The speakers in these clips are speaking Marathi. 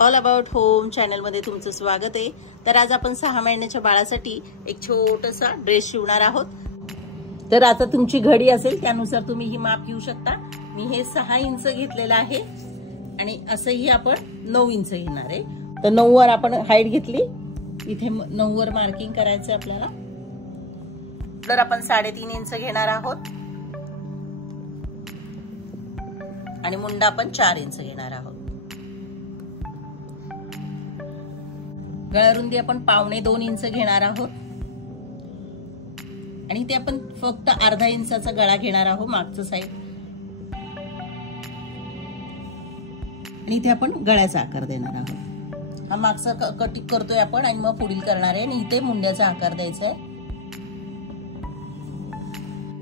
ऑल अबाउट होम चॅनल मध्ये तुमचं स्वागत आहे। तर आज आपण 6 महिन्याच्या बाळासाठी एक छोटासा ड्रेस शिवणार आहोत। तर आता तुमची घडी असेल त्यानुसार तुम्ही ही माप घेऊ शकता। मी हे 6 इंच घेतलेलं आहे आणि असंही आपण 9 इंच घेणार आहे। तर 9 वर आपण हाईट घेतली, इथे 9 वर मार्किंग करायचं आपल्याला। तर आपण 3.5 इंच घेणार आहोत आणि मुंडा आपण 4 इंच घेणार आहोत। गळारुंदी आपण 1.25 इंच घेणार आहोत आणि इथे आपण फक्त अर्धा इंचाचा गळा घेणार आहोत मागचं साइड, आणि इथे आपण गळ्याचा आकार देणार आहोत। हा मागचा कटिंग करतोय आपण आणि मग पुढील करणार आहे आणि इथे मुंड्याचा आकार द्यायचा आहे।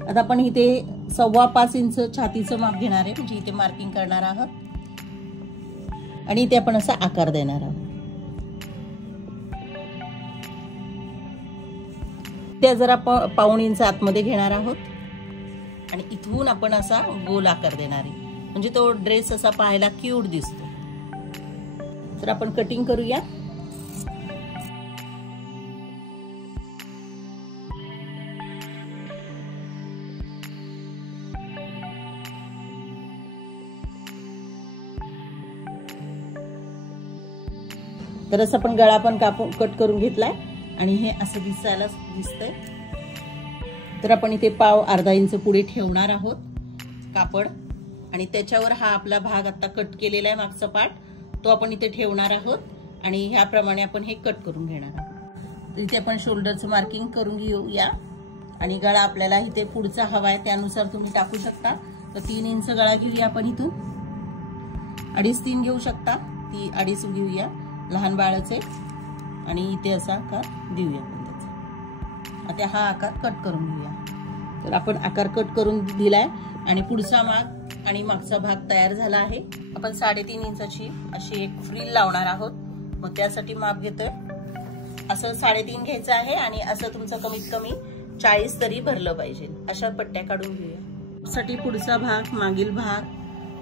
आता आपण इथे 5.25 इंच छातीचं माप घेणार आहे, म्हणजे इथे मार्किंग करणार आहोत आणि इथे आपण असा आकार देणार आहोत। ते जरा 1.25 इंच आतमध्ये घेणार आहोत आणि इथून आपण असा गोल आकार देणार आहे, म्हणजे तो ड्रेस असा पाहायला क्यूट दिसतो। तर आपण कटिंग करूया। तर असं आपण गळा पण कट करून घेतलाय आणि हे असं दिसायला दिसतंय। तर आपण इथे अर्धा इंच पुढे ठेवणार आहोत कापड आणि त्याच्यावर हा आपला भाग आता कट केलेला आहे मागचा पार्ट, तो आपण इथे ठेवणार आहोत आणि ह्याप्रमाणे आपण हे कट करून घेणार आहोत। तर इथे आपण शोल्डरचं मार्किंग करून घेऊया आणि गळा आपल्याला इथे पुढचा हवा आहे त्यानुसार तुम्ही टाकू शकता। तर 3 इंच गळा घेऊया आपण, इथून 2.5-3 घेऊ शकता, ती 2.5 घेऊया लहान बाळाचे आणि इथे असा आकार देऊया आपण त्याचा। आता हा आकार कट करून घेऊया। तर आपण आकार कट करून दिलाय आणि पुढचा माग आणि मागचा भाग तयार झाला आहे। आपण 3.5 इंचाची अशी एक फ्रिल लावणार आहोत, मग त्यासाठी माप घेतोय। असं 3.5 घ्यायचं आहे आणि असं तुमचं कमीत कमी 40 तरी भरलं पाहिजे, अशा पट्ट्या काढून घेऊया। साठी पुढचा भाग मागील भाग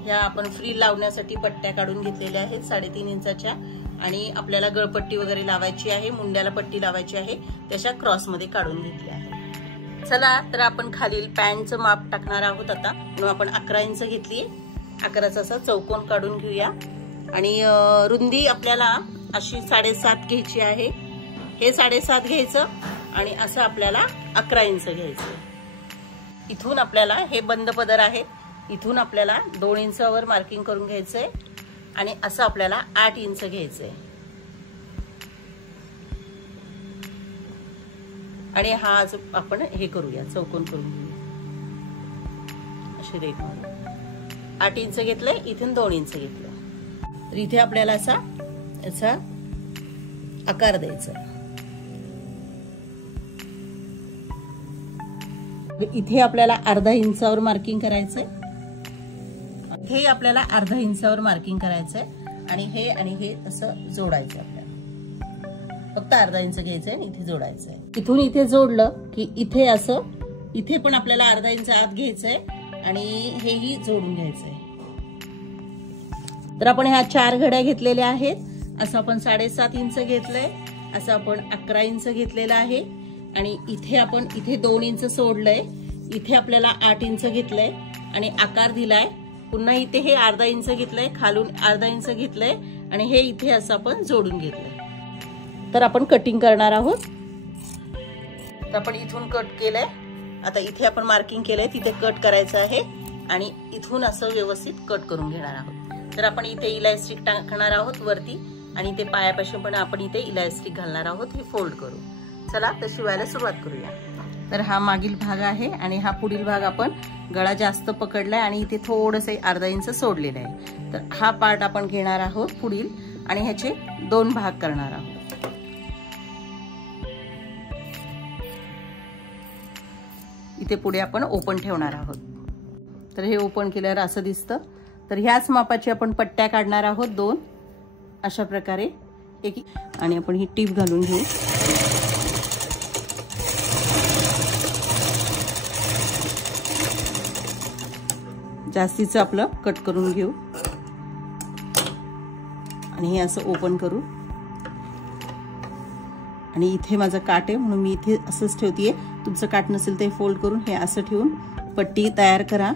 ह्या आपण फ्रिल लावण्यासाठी पट्ट्या काढून घेतलेल्या आहेत 3.5 इंचाच्या आणि आपल्याला गळपट्टी वगैरे लावायची आहे, मुंड्याला पट्टी लावायची आहे, त्याच्या क्रॉस मध्ये काढून घेतली आहे। चला तर आपण खालील पॅन्टचं माप टाकणार आहोत। आता म्हणून आपण 11 इंच घेतली, 11चा असा चौकोन काढून घेऊया आणि रुंदी आपल्याला अशी 7.5 घ्यायची आहे। हे 7.5 घ्यायचं आणि असं आपल्याला 11 इंच घ्यायचं। इथून आपल्याला हे बंद पदर आहेत, इथून आपल्याला 2 इंचावर मार्किंग करून घ्यायचंय आणि असं आपल्याला 8 इंच घ्यायचंय आणि हा आपण हे करूया, चौकोन करून घेऊया अशी रेख मारून। 8 इंच घेतलंय, इथून 2 इंच घेतलं। तर इथे आपल्याला याचा आकार द्यायचा। इथे आपल्याला अर्धा इंचावर मार्किंग करायचंय, हे आपल्याला अर्धा इंचावर मार्किंग करायचंय आणि हे असं जोडायचं आपल्याला। फक्त अर्धा इंच घ्यायचंय आणि इथे जोडायचंय। इथून इथे जोडलं की इथे असं, इथे पण आपल्याला अर्धा इंच आत घ्यायचंय आणि हेही जोडून घ्यायचंय। तर आपण ह्या 4 घड्या घेतलेल्या आहेत। असं आपण 7.5 इंच घेतलंय, असं आपण 11 इंच घेतलेलं आहे आणि इथे आपण 2 इंच सोडलंय, इथे आपल्याला 8 इंच घेतलंय आणि आकार दिलाय। पुन्हा इथे हे अर्धा इंच घेतलंय, खालून अर्धा इंच घेतलंय आणि हे इथे असं आपण जोडून घेतलंय। तर आपण कटिंग करणार आहोत। तर आपण इथून कट केलंय, आता इथे आपण मार्किंग केलंय तिथे कट करायचं आहे आणि इथून असं व्यवस्थित कट करून घेणार आहोत। तर आपण इथे इलास्टिक टाकणार आहोत वरती आणि इथे पायापाशी पण आपण इथे इलास्टिक घालणार आहोत, हे फोल्ड करू। चला तर शिवायला सुरुवात करूया। तर हा मागील भाग आहे आणि हा पुढील भाग आपण गळा जास्त पकडलाय आणि इथे थोडंसं अर्धा इंच सोडलेलं आहे। तर हा पार्ट आपण घेणार आहोत पुढील आणि ह्याचे 2 भाग करणार आहोत। इथे पुढे आपण ओपन ठेवणार आहोत। तर हे ओपन केल्यावर असं दिसतं। तर ह्याच मापाची आपण पट्ट्या काढणार आहोत 2 अशा प्रकारे एक, आणि आपण ही टीप घालून घेऊ। जास्तीचं आपलं कट करून घेऊ आणि हे असं ओपन करू आणि इथे माझं काट आहे म्हणून मी इथे असंच ठेवतेय. तुमचं काट नसेल तर फोल्ड करून हे असं ठेवून पट्टी तयार करा.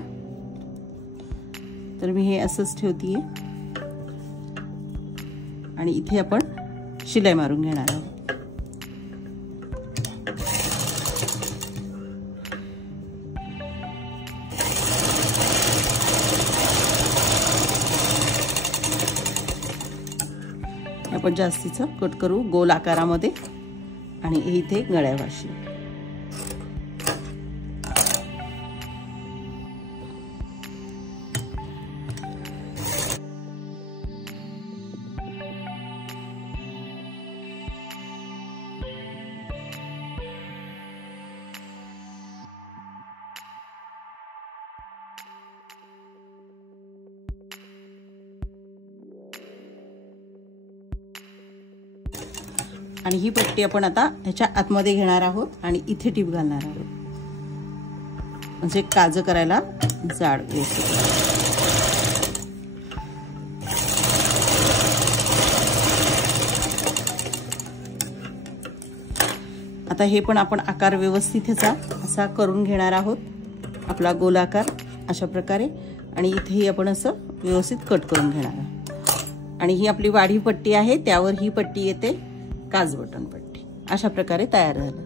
तर मी हे असंच ठेवतेय आणि इथे आपण शिलाई मारून घेणार आहोत. आपण जास्तीचं कट करू गोल आकारामध्ये आणि इथे गळ्यापाशी. आणि ही पट्टी आपण आता ह्याच्या आतमध्ये घेणार आहोत आणि इथे टीप घालणार आहोत म्हणजे काज करायला जाड व्यवस्थित. आता हे पण आपण आकार व्यवस्थित ह्याचा असा करून घेणार आहोत, आपला गोलाकार अशा प्रकारे. आणि इथेही आपण असं व्यवस्थित कट करून घेणार आहोत. आणि ही आपली वाढी पट्टी आहे, त्यावर ही पट्टी येते काज बटन पट्टी. अशा प्रकारे तयार झालं.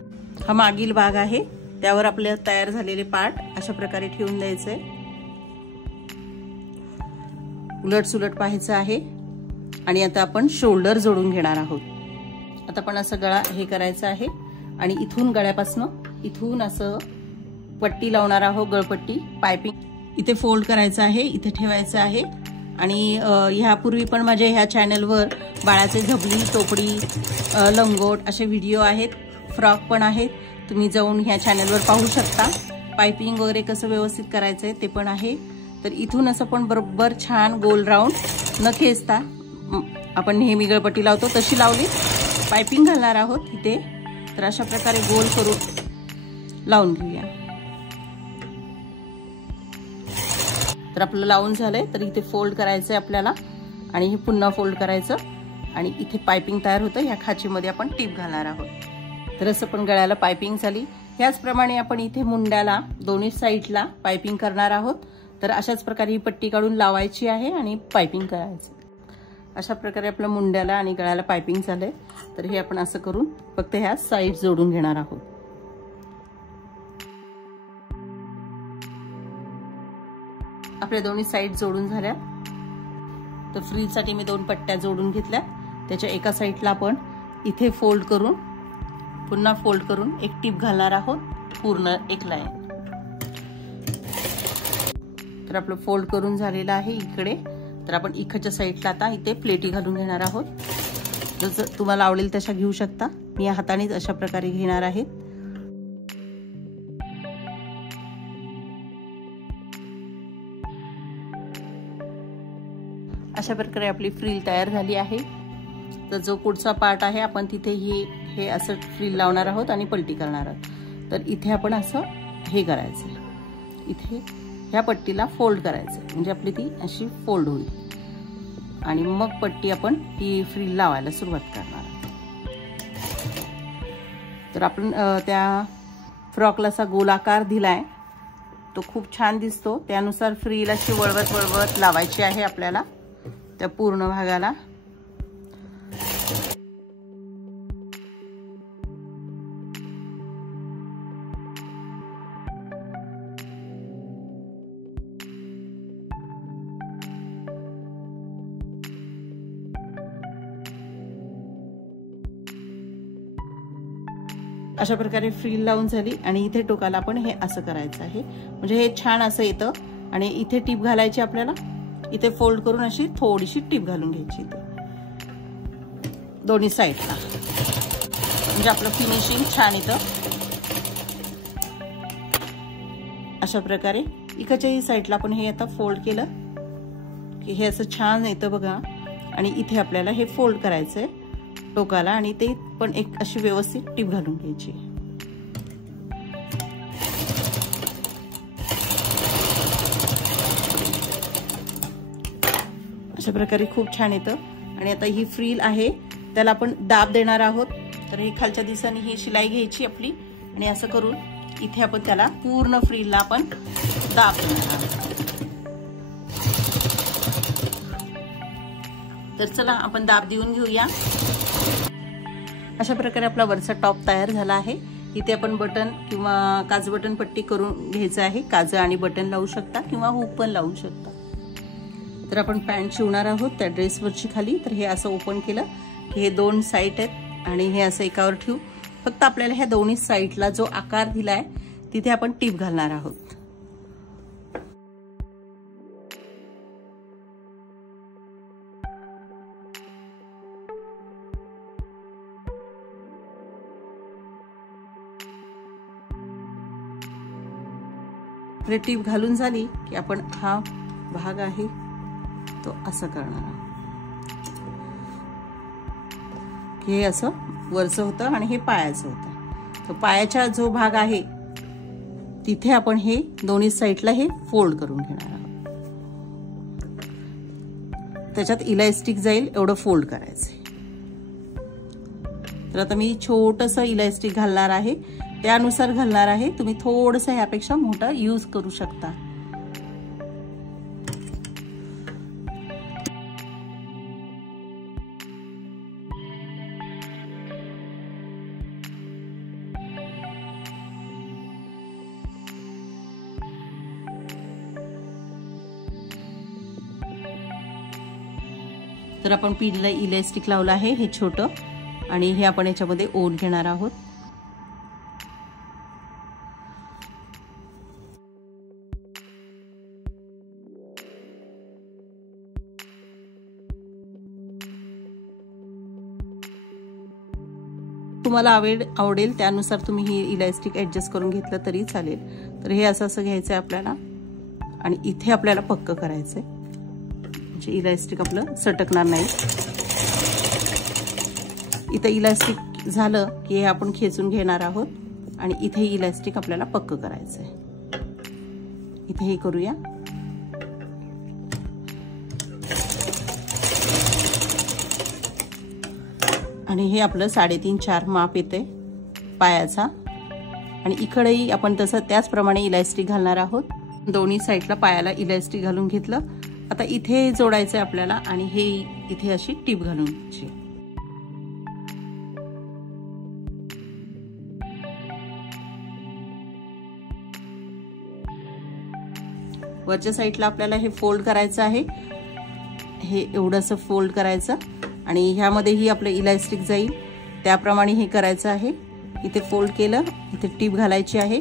हा मागील भाग आहे, त्यावर आपले तयार झालेले पार्ट अशा प्रकारे ठेवून द्यायचे. उलट सुलट पाहायचं आहे. आणि आता आपण शोल्डर जोडून घेणार आहोत. आता आपण असं गळा हे करायचं आहे आणि इथून गळ्यापासून इथून असं पट्टी लावणार आहोत, गळपट्टी. पायपिंग इथे फोल्ड करायचं आहे, इथे ठेवायचं आहे. आणि ह्यापूर्वी पण माझ्या ह्या चॅनलवर बाळाचे झबली, टोपडी, लंगोट असे व्हिडिओ आहेत, फ्रॉक पण आहेत. तुम्ही जाऊन ह्या चॅनलवर पाहू शकता. पायपिंग वगैरे कसं व्यवस्थित करायचंय ते पण आहे. तर इथून असं पण बरोबर छान गोल राऊंड न खेचता आपण नेहमी गळपट्टी लावतो तशी लावली. पायपिंग घालणार आहोत इथे. तर अशा प्रकारे गोल करून लावून घेऊया. तर आपलं लावून झालंय. तर इथे फोल्ड करायचंय आपल्याला आणि हे पुन्हा फोल्ड करायचं आणि इथे पायपिंग तयार होतं. ह्या खाचीमध्ये आपण टीप घालणार आहोत. तर असं पण गळ्याला पायपिंग झाली. ह्याचप्रमाणे आपण इथे मुंड्याला दोन्ही साईडला पायपिंग करणार आहोत. तर अशाच प्रकारे ही पट्टी काढून लावायची आहे आणि पायपिंग करायची. अशा प्रकारे आपल्या मुंड्याला आणि गळ्याला पायपिंग झालंय. तर हे आपण असं करून फक्त ह्या साईड जोडून घेणार आहोत. आपल्या दोन्ही साईड जोडून झाल्या. तर फ्रीलसाठी मी 2 पट्ट्या जोडून घेतल्या. त्याच्या एका साईडला आपण इथे फोल्ड करून पुन्हा फोल्ड करून एक टीप घालणार आहोत, पूर्ण एक लाईन. तर आपलं फोल्ड करून झालेलं आहे इकडे. तर आपण इकडच्या साईडला आता इथे प्लेटी घालून घेणार आहोत. जसं तुम्हाला आवडेल तशा घेऊ शकता. मी या हातानेच अशा प्रकारे घेणार आहे. अशा प्रकारे आपली फ्रील तयार झाली आहे. तर जो पुढचा पार्ट आहे आपण तिथे हे असं फ्रील लावणार आहोत आणि पलटी करणार आहोत. तर इथे आपण असं हे करायचं, इथे ह्या पट्टीला फोल्ड करायचं म्हणजे आपली ती अशी फोल्ड होईल. आणि मग पट्टी आपण ती फ्रील लावायला सुरुवात करणार आहोत. तर आपण त्या फ्रॉकला असा गोलाकार दिलाय, तो खूप छान दिसतो. त्यानुसार फ्रील अशी वळवत वळवत लावायची आहे आपल्याला त्या पूर्ण भागाला. अशा प्रकारे फ्रील लावून झाली. आणि इथे टोकाला आपण हे असं करायचं आहे म्हणजे हे छान असं येतं. आणि इथे टीप घालायची आपल्याला. इथे फोल्ड करून अशी थोडीशी टीप घालून घ्यायची दोन्ही साईडला, म्हणजे आपलं फिनिशिंग छान येतं. अशा प्रकारे इकडच्याही साईडला आपण हे आता फोल्ड केलं की हे असं छान येतं बघा. आणि इथे आपल्याला हे फोल्ड करायचंय टोकाला आणि ते पण एक अशी व्यवस्थित टीप घालून घ्यायची. अशा प्रकारे खूप छान येतं. आणि आता ही फ्रिल आहे त्याला आपण दाब देणार आहोत. तर हे खालच्या दिशेने ही शिलाई घ्यायची आपली आणि असं करून इथे आपण त्याला पूर्ण फ्रिलला आपण दाब देणार आहोत. तर चला आपण दाब देऊन घेऊया. अशा प्रकारे आपला वरचा टॉप तयार झाला आहे. इथे आपण बटन किंवा काज बटन पट्टी करून घ्यायचं आहे. काज आणि बटन लावू शकता किंवा हुक पण लावू शकता. तर आपण पॅन्ट शिवणार आहोत त्या ड्रेसवरची खाली. तर हे असं ओपन केलं की हे 2 साईड आहेत आणि हे असं एकावर ठेवू. फक्त आपल्याला ह्या दोन्ही साईडला जो आकार दिलाय तिथे आपण टीप घालणार आहोत. टीप घालून झाली की आपण हा भाग आहे तो असं करणार आहोत की हे असं वरचं होतं आणि हे पायाचं होतं. तर पायाचा जो भाग आहे तिथे आपण हे दोन्ही साईडला हे फोल्ड करून घेणार आहोत. त्याच्यात इलास्टिक जाईल एवढं फोल्ड करायचंय. तर आता मी छोटंसं इलास्टिक घालणार आहे, त्यानुसार घालणार आहे. तुम्ही थोडंसं ह्यापेक्षा मोठा यूज करू शकता. तर आपण पिनला इलास्टिक लावलं आहे हे छोटं आणि हे आपण याच्यामध्ये ओढ घेणार आहोत. तुम्हाला आवडेल त्यानुसार तुम्ही ही इलास्टिक ऍडजस्ट करून घेतलं तरी चालेल. तर हे असं घ्यायचंय आपल्याला आणि इथे आपल्याला पक्क करायचंय म्हणजे इलास्टिक आपलं सटकणार नाही. इथे इलास्टिक झालं की हे आपण खेचून घेणार आहोत आणि इथे इलास्टिक आपल्याला पक्क करायचंय. इथे हे करूया. आणि हे आपलं 3.5-4 माप येते पायाचा आणि इकडेही आपण तसं त्याचप्रमाणे इलास्टिक घालणार आहोत. दोन्ही साईडला पायाला इलास्टिक घालून घेतलं. आता इथे जोडायचंय आपल्याला आणि हे इथे अशी टीप घालून घ्यायची. वरच्या साईडला आपल्याला हे फोल्ड करायचं आहे. हे एवढंसं फोल्ड करायचं आणि ह्यामध्येही आपलं इलास्टिक जाईल त्याप्रमाणे हे करायचं आहे. इथे फोल्ड केलं, इथे टीप घालायची आहे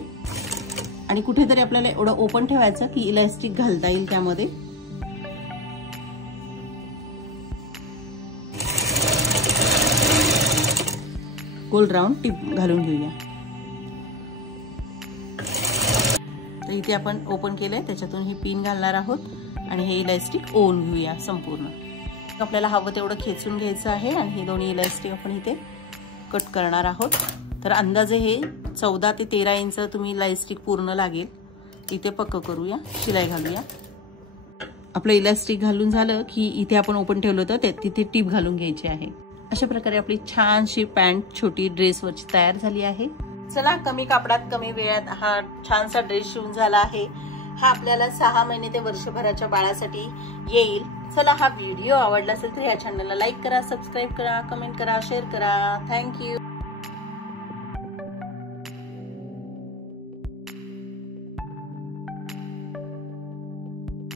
आणि कुठेतरी आपल्याला एवढं ओपन ठेवायचं की इलास्टिक घालता येईल त्यामध्ये. गोल राऊंड टीप घालून घेऊया. तर इथे आपण ओपन केलंय त्याच्यातून ही पिन घालणार आहोत आणि हे इलास्टिक ओढून घेऊया संपूर्ण. आपल्याला हवं तेवढं खेचून घ्यायचं आहे आणि हे दोन्ही इलास्टिक आपण इथे कट करणार आहोत. तर अंदाजे हे 14 ते 13 इंच तुम्ही इलास्टिक पूर्ण लागेल. इथे पक्क करूया, शिलाई घालूया. आपलं इलास्टिक घालून झालं की इथे आपण ओपन ठेवलं होतं तिथे टीप घालून घ्यायची आहे. अशा प्रकारे आपली छानशी पॅन्ट छोटी ड्रेसवरची तयार झाली आहे. चला, कमी कापडात कमी वेळात हा छानसा ड्रेस शिवून झाला आहे. हा आपल्याला 6 महिने ते वर्षभराच्या बाळासाठी येईल. चला, हा व्हिडिओ आवडला असेल तर या चॅनलला लाईक करा, सबस्क्राईब करा, कमेंट करा, शेअर करा. थँक्यू.